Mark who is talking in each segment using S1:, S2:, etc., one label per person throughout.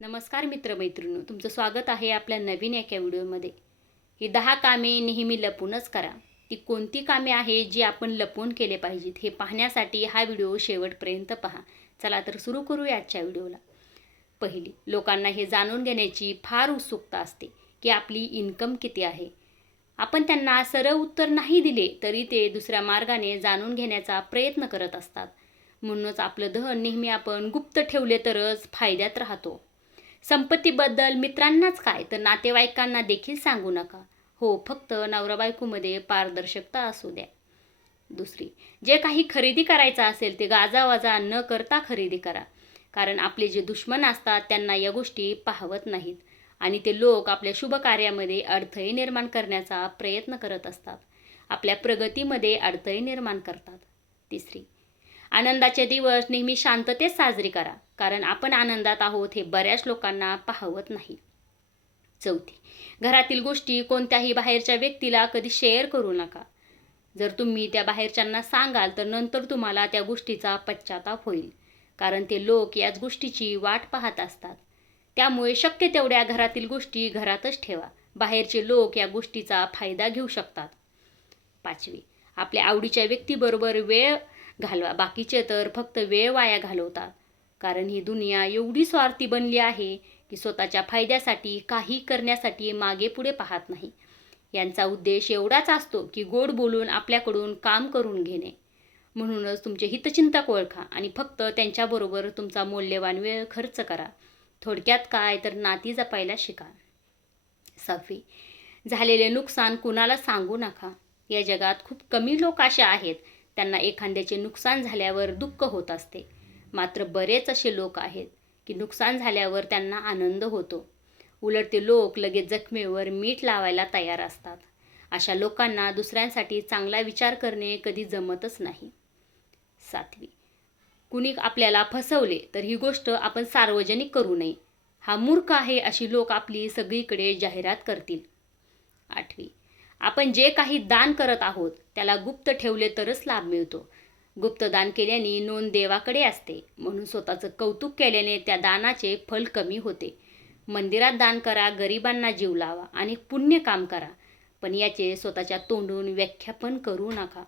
S1: नमस्कार मित्रमैत्रिणी तुमचं स्वागत आहे आपल्या नवीन एका व्हिडिओमध्ये. ही दहा कामे नेहमी लपूनच करा. ती कोणती कामे आहे जी आपण लपून केले पाहिजेत हे पाहण्यासाठी हा व्हिडिओ शेवटपर्यंत पहा. चला तर सुरू करूया आजच्या व्हिडिओला. पहिली लोकांना हे जाणून घेण्याची फार उत्सुकता असते की आपली इन्कम किती आहे. आपण त्यांना सरळ उत्तर नाही दिले तरी ते दुसऱ्या मार्गाने जाणून घेण्याचा प्रयत्न करत असतात. म्हणूनच आपलं धन नेहमी आपण गुप्त ठेवले तरच फायद्यात राहतो. संपत्तीबद्दल मित्रांनाच काय? तर नातेवाईकांना देखील सांगू नका. हो फक्त नवरा बायकोमध्ये पारदर्शकता असू द्या. दुसरी जे काही खरेदी करायचं असेल ते गाजावाजा न करता खरेदी करा. कारण आपले जे दुश्मन असतात त्यांना या गोष्टी पाहवत नाहीत. आणि ते लोक आपल्या शुभ कार्यामध्ये अडथळे निर्माण करण्याचा प्रयत्न करत असतात. आपल्या प्रगतीमध्ये अडथळे निर्माण करतात. तिसरी आनंदाचे दिवस नेहमी शांततेत साजरी करा. कारण आपण आनंदात आहोत हे बऱ्याच लोकांना पाहवत नाही. चौथी घरातील गोष्टी कोणत्याही बाहेरच्या व्यक्तीला कधी शेअर करू नका. जर तुम्ही त्या बाहेरच्यांना सांगाल तर नंतर तुम्हाला त्या गोष्टीचा पश्चाताप होईल. कारण ते लोक याच गोष्टीची वाट पाहत असतात. त्यामुळे शक्य तेवढ्या घरातील गोष्टी घरातच ठेवा. बाहेरचे लोक या गोष्टीचा फायदा घेऊ शकतात. पाचवी आपल्या आवडीच्या व्यक्तीबरोबर वेळ घालवा. बाकीचे तर फक्त वेळ वाया घालवतात. कारण ही दुनिया एवढी स्वार्थी बनली आहे की स्वतःच्या फायद्यासाठी काही करण्यासाठी मागे पुढे पाहत नाही. यांचा उद्देश एवढाच असतो की गोड बोलून आपल्याकडून काम करून घेणे. म्हणूनच तुमचे हितचिंतक ओळखा आणि फक्त त्यांच्याबरोबर तुमचा मौल्यवान वेळ खर्च करा. थोडक्यात काय तर नाती जपायला शिका. सहावी झालेले नुकसान कुणाला सांगू नका. या जगात खूप कमी लोक असे आहेत त्यांना एखाद्याचे नुकसान झाल्यावर दुःख होत असते. मात्र बरेच असे लोक आहेत की नुकसान झाल्यावर त्यांना आनंद होतो. उलट ते लोक लगेच जखमेवर मीठ लावायला तयार असतात. अशा लोकांना दुसऱ्यांसाठी चांगला विचार करणे कधी जमतच नाही. सातवी. कुणी आपल्याला फसवले तर ही गोष्ट आपण सार्वजनिक करू नये. हा मूर्ख आहे अशी लोक आपली सगळीकडे जाहिरात करतील. आठवी. आपण जे काही दान करत आहोत त्याला गुप्त ठेवले तरच लाभ मिळतो. गुप्त दान केल्याने नोंद देवाकडे असते. म्हणून स्वतःचं कौतुक केल्याने त्या दानाचे फल कमी होते. मंदिरात दान करा गरिबांना जीव लावा आणि पुण्य काम करा. पण याचे स्वतःच्या तोंडून व्याख्यापन करू नका.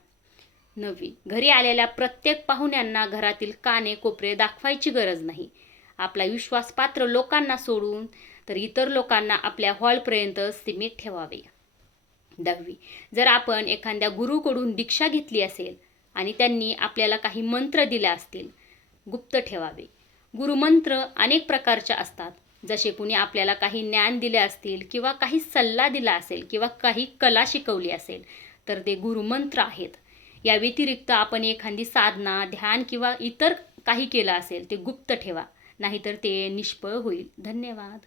S1: नववी घरी आलेल्या प्रत्येक पाहुण्यांना घरातील काने कोपरे दाखवायची गरज नाही. आपला विश्वासपात्र लोकांना सोडून तर इतर लोकांना आपल्या हॉलपर्यंत सीमित ठेवावे. दहावी. जर आपण एखाद्या गुरुकडून दीक्षा घेतली असेल आणि त्यांनी आपल्याला काही मंत्र दिले असतील गुप्त ठेवावे. गुरुमंत्र अनेक प्रकारचे असतात. जसे कुणी आपल्याला काही ज्ञान दिले असतील किंवा काही सल्ला दिला असेल किंवा काही कला शिकवली असेल तर ते गुरुमंत्र आहेत. या व्यतिरिक्त आपण एखादी साधना ध्यान किंवा इतर काही केलं असेल ते गुप्त ठेवा. नाहीतर ते निष्फळ होईल. धन्यवाद.